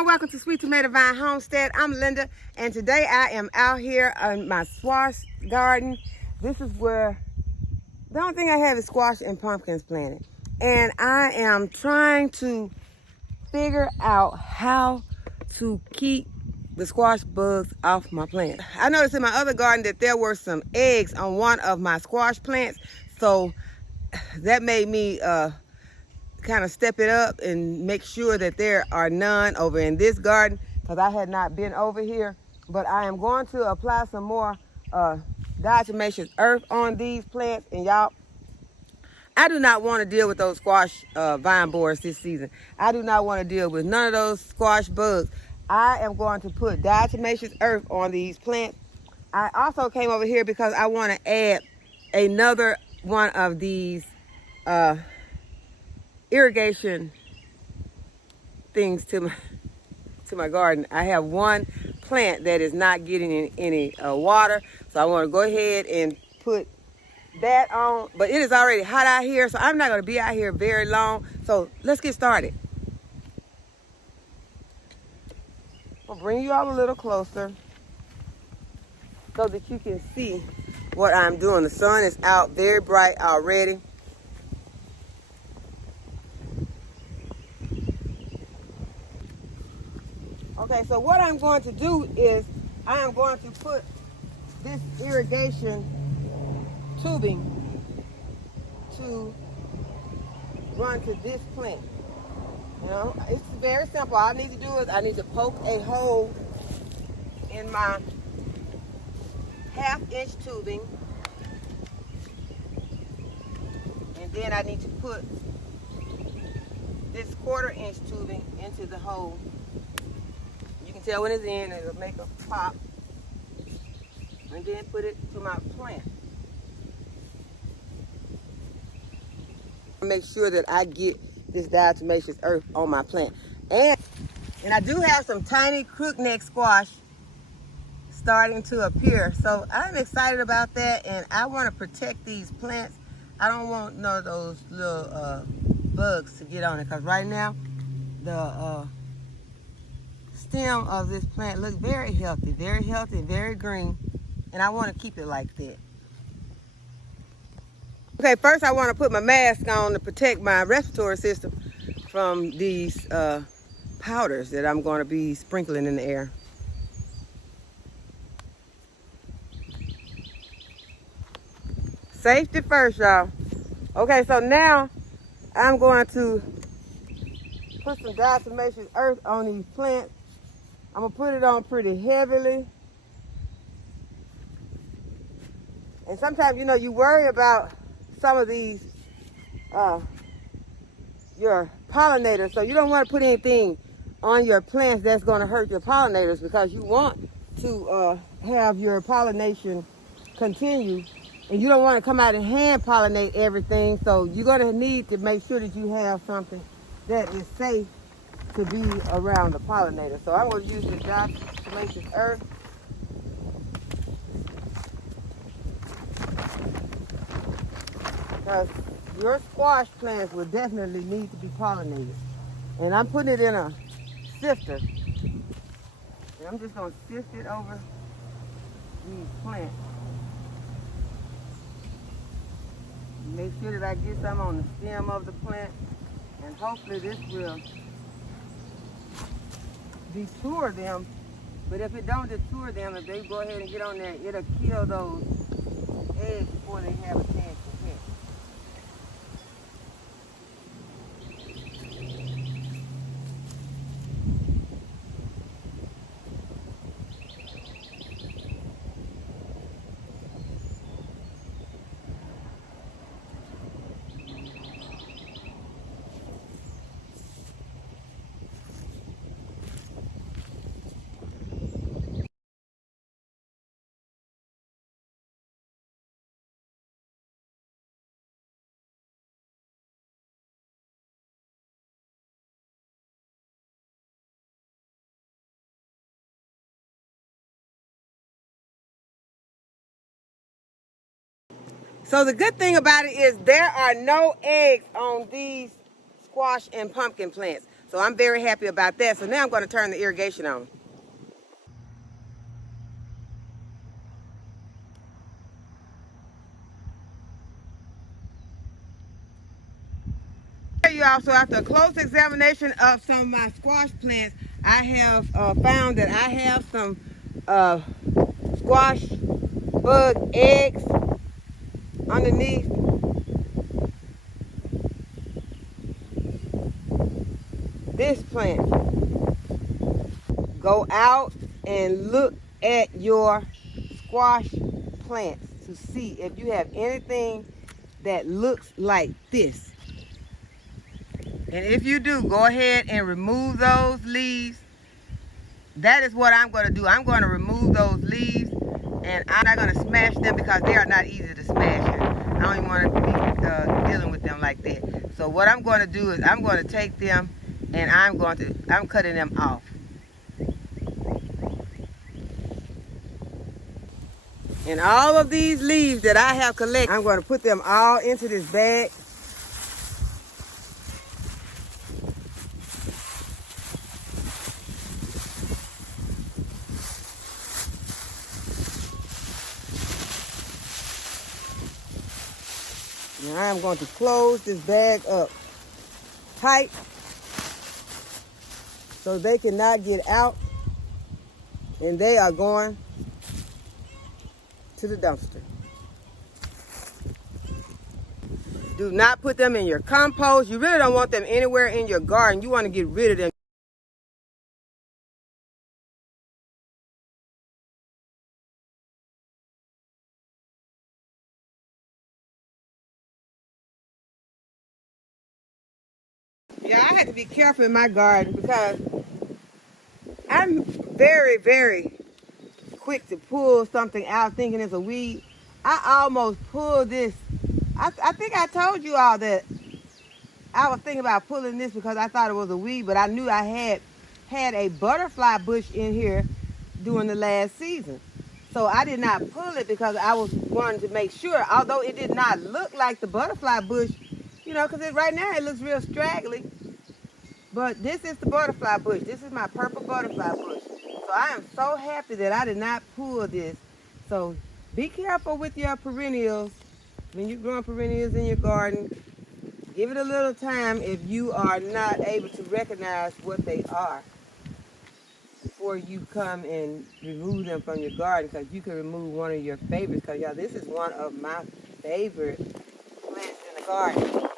everyone, welcome to Sweet Tomato Vine Homestead. I'm Linda, and today I am out here on my squash garden. This is where the only thing I have is squash and pumpkins planted. And I am trying to figure out how to keep the squash bugs off my plants. I noticed in my other garden that there were some eggs on one of my squash plants, so that made me kind of step it up and make sure that there are none over in this garden, because I had not been over here. But I am going to apply some more diatomaceous earth on these plants. And y'all, I do not want to deal with those squash vine borers this season. I do not want to deal with none of those squash bugs. I am going to put diatomaceous earth on these plants. I also came over here because I want to add another one of these irrigation things to my garden. I have one plant that is not getting any water, so I want to go ahead and put that on. But it is already hot out here, so I'm not going to be out here very long. So let's get started. I'll bring you all a little closer so that you can see what I'm doing. The sun is out very bright already. Okay, so what I'm going to do is I am going to put this irrigation tubing to run to this plant. You know, it's very simple. All I need to do is I need to poke a hole in my 1/2-inch tubing, and then I need to put this 1/4-inch tubing into the hole. You can tell when it's in, it'll make a pop. And then put it to my plant. Make sure that I get this diatomaceous earth on my plant. And I do have some tiny crookneck squash starting to appear. So I'm excited about that, and I want to protect these plants. I don't want none of those little bugs to get on it, because right now the stem of this plant looks very healthy, very green, and I want to keep it like that. Okay, first I want to put my mask on to protect my respiratory system from these powders that I'm going to be sprinkling in the air. Safety first, y'all. Okay, so now I'm going to put some diatomaceous earth on these plants. I'm going to put it on pretty heavily. And sometimes, you know, you worry about some of these, your pollinators. So you don't want to put anything on your plants that's going to hurt your pollinators, because you want to have your pollination continue. And you don't want to come out and hand pollinate everything. So you're going to need to make sure that you have something that is safe to be around the pollinator. So I'm going to use the diatomaceous earth. Because your squash plants will definitely need to be pollinated. And I'm putting it in a sifter. And I'm just going to sift it over these plants. Make sure that I get some on the stem of the plant. And hopefully this will detour them. But if it don't detour them, if they go ahead and get on there, it'll kill those eggs before they have a chance to hatch. So the good thing about it is there are no eggs on these squash and pumpkin plants. So I'm very happy about that. So now I'm going to turn the irrigation on. You also, after a close examination of some of my squash plants, I have found that I have some squash bug eggs underneath this plant. Go out and look at your squash plants to see if you have anything that looks like this. And if you do, go ahead and remove those leaves. That is what I'm going to do. I'm going to remove those leaves, and I'm not going to smash them because they are not easy to smash. I don't even want to be dealing with them like that. So what I'm going to do is I'm going to take them and I'm cutting them off. And all of these leaves that I have collected, I'm going to put them all into this bag. And I am going to close this bag up tight so they cannot get out, and they are going to the dumpster. Do not put them in your compost. You really don't want them anywhere in your garden. You want to get rid of them. Yeah, I had to be careful in my garden because I'm very, very quick to pull something out thinking it's a weed. I almost pulled this. I think I told you all that I was thinking about pulling this because I thought it was a weed, but I knew I had a butterfly bush in here during the last season. So I did not pull it because I was wanting to make sure, although it did not look like the butterfly bush, you know, because right now it looks real straggly. But this is the butterfly bush. This is my purple butterfly bush. So I am so happy that I did not pull this. So be careful with your perennials. When you're growing perennials in your garden, give it a little time if you are not able to recognize what they are before you come and remove them from your garden, because you can remove one of your favorites. Because y'all, this is one of my favorite plants in the garden. Go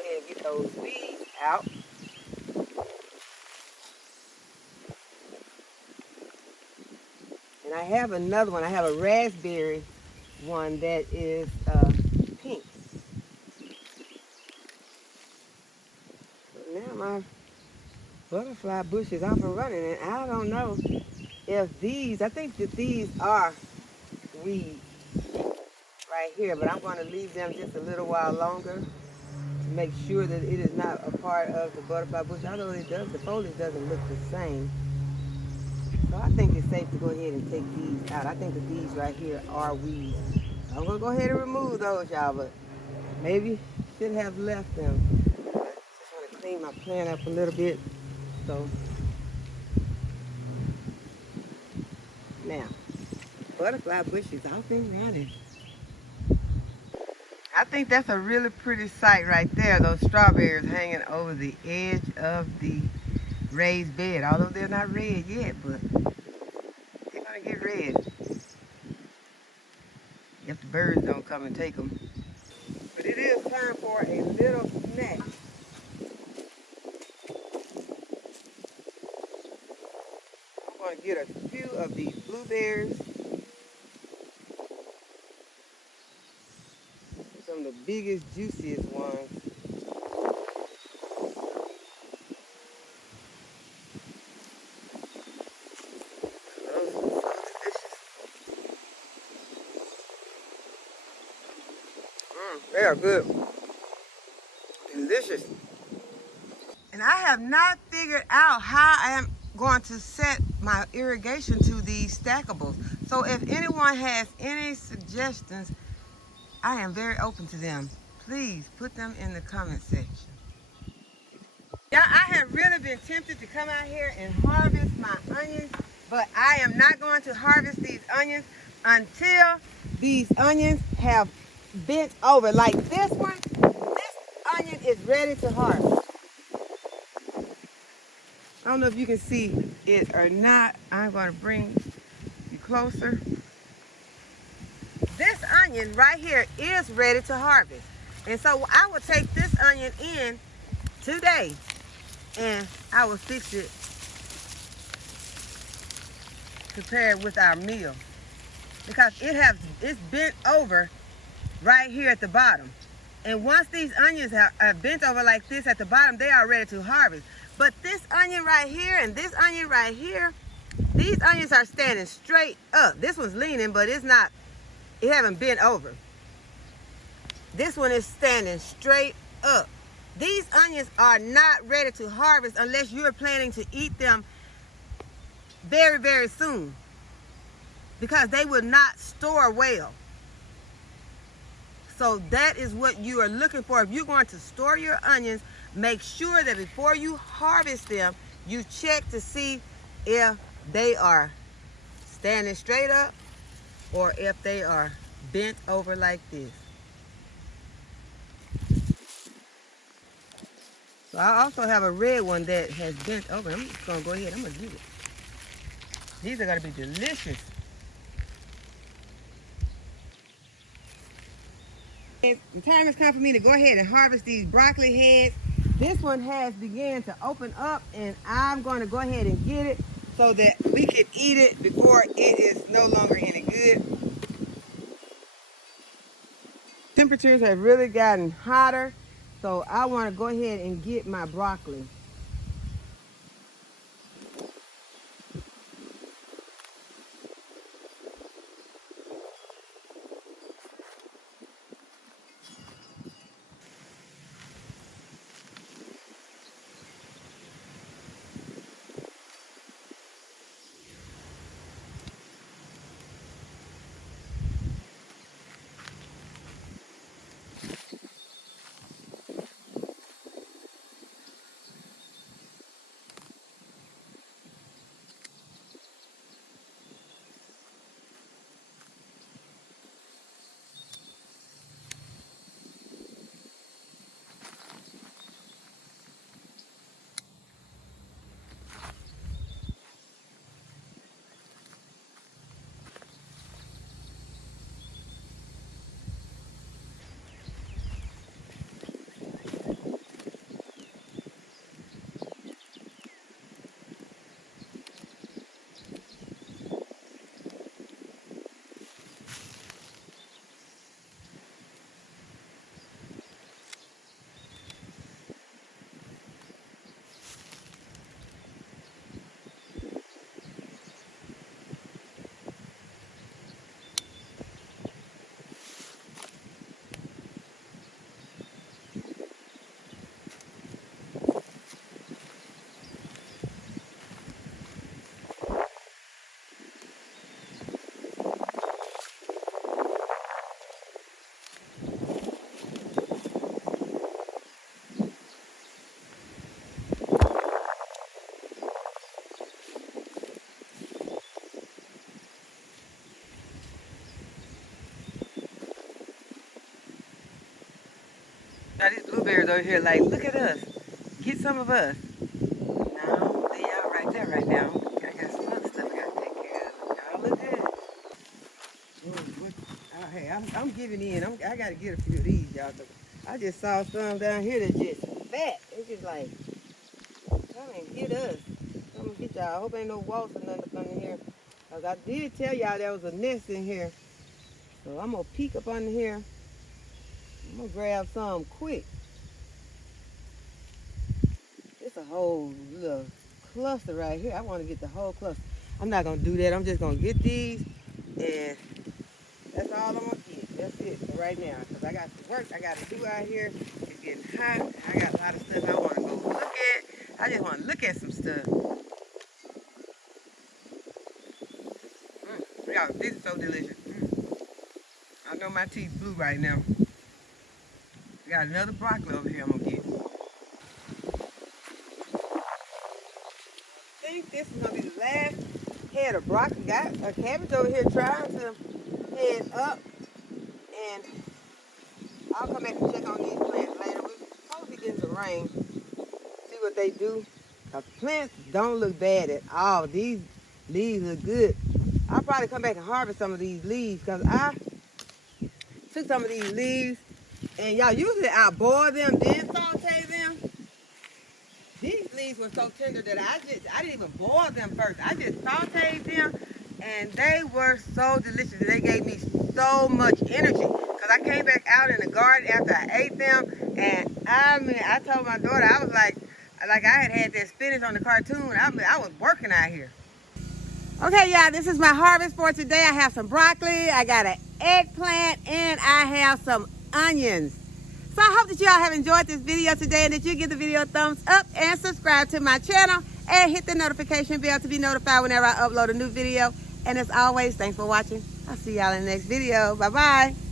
ahead and get those weeds out. And I have another one. I have a raspberry one that is pink. So now my butterfly bush is off and running, and I don't know if these, I think that these are weeds right here, but I'm going to leave them just a little while longer to make sure that it is not a part of the butterfly bush, although it does, the foliage doesn't look the same. So I think it's safe to go ahead and take these out. I think that these right here are weeds. I'm going to go ahead and remove those, y'all, but maybe should have left them. I just want to clean my plant up a little bit. So now, butterfly bush is off and running. I think that's a really pretty sight right there, those strawberries hanging over the edge of the raised bed, although they're not red yet, but they're going to get red if the birds don't come and take them. But it is time for a little snack. I'm going to get a few of these blueberries. Some of the biggest, juiciest ones. They are good. Delicious. And I have not figured out how I am going to set my irrigation to these stackables. So if anyone has any suggestions, I am very open to them. please put them in the comment section. Yeah, I have really been tempted to come out here and harvest my onions, but I am not going to harvest these onions until these onions have bent over. Like this one, this onion is ready to harvest. I don't know if you can see it or not. I'm going to bring you closer. This onion right here is ready to harvest. And so I will take this onion in today and I will fix it, prepare it with our meal. Because it's bent over right here at the bottom. And once these onions have bent over like this at the bottom, they are ready to harvest. But this onion right here and this onion right here, these onions are standing straight up. This one's leaning, but it haven't bent over. This one is standing straight up. These onions are not ready to harvest unless you're planning to eat them very, very soon, because they will not store well. So that is what you are looking for. If you're going to store your onions, make sure that before you harvest them, you check to see if they are standing straight up or if they are bent over like this. So I also have a red one that has bent over. I'm just going to go ahead. I'm going to get it. These are going to be delicious. The time has come for me to go ahead and harvest these broccoli heads. This one has begun to open up, and I'm going to go ahead and get it so that we can eat it before it is no longer any good. Temperatures have really gotten hotter, so I want to go ahead and get my broccoli. Now these blueberries over here, like, look at us. Get some of us. No, they out right there right now. I got some other stuff I gotta take care of. Y'all look good. Oh, hey, I'm giving in. I gotta get a few of these, y'all. I just saw some down here that's just fat. It's just like, come and get us. Come and get y'all. I hope ain't no wasps or nothing up under here. Cause I did tell y'all there was a nest in here. So I'm gonna peek up under here. I'm gonna grab some quick. It's a whole little cluster right here. I want to get the whole cluster. I'm not gonna do that. I'm just gonna get these, and that's all I'm gonna get. That's it for right now. Cause I got some work I gotta do out here. It's getting hot. I got a lot of stuff I want to go look at. I just want to look at some stuff. Y'all, this is so delicious. I know my teeth blue right now. Got another broccoli over here I'm gonna get. I think this is gonna be the last head of broccoli. Got a cabbage over here trying to head up, and I'll come back and check on these plants later. We're supposed to be getting some rain. See what they do. Cause plants don't look bad at all. These leaves look good. I'll probably come back and harvest some of these leaves because I took some of these leaves, and y'all, usually I boil them, then saute them. These leaves were so tender that I didn't even boil them first. I just sauteed them, and they were so delicious. They gave me so much energy because I came back out in the garden after I ate them, and I mean, I told my daughter, I was like I had that spinach on the cartoon. I was working out here. Okay, y'all, this is my harvest for today. I have some broccoli, I got an eggplant, and I have some onions. So I hope that you all have enjoyed this video today and that you give the video a thumbs up and subscribe to my channel and hit the notification bell to be notified whenever I upload a new video. And as always, thanks for watching. I'll see y'all in the next video. Bye-bye.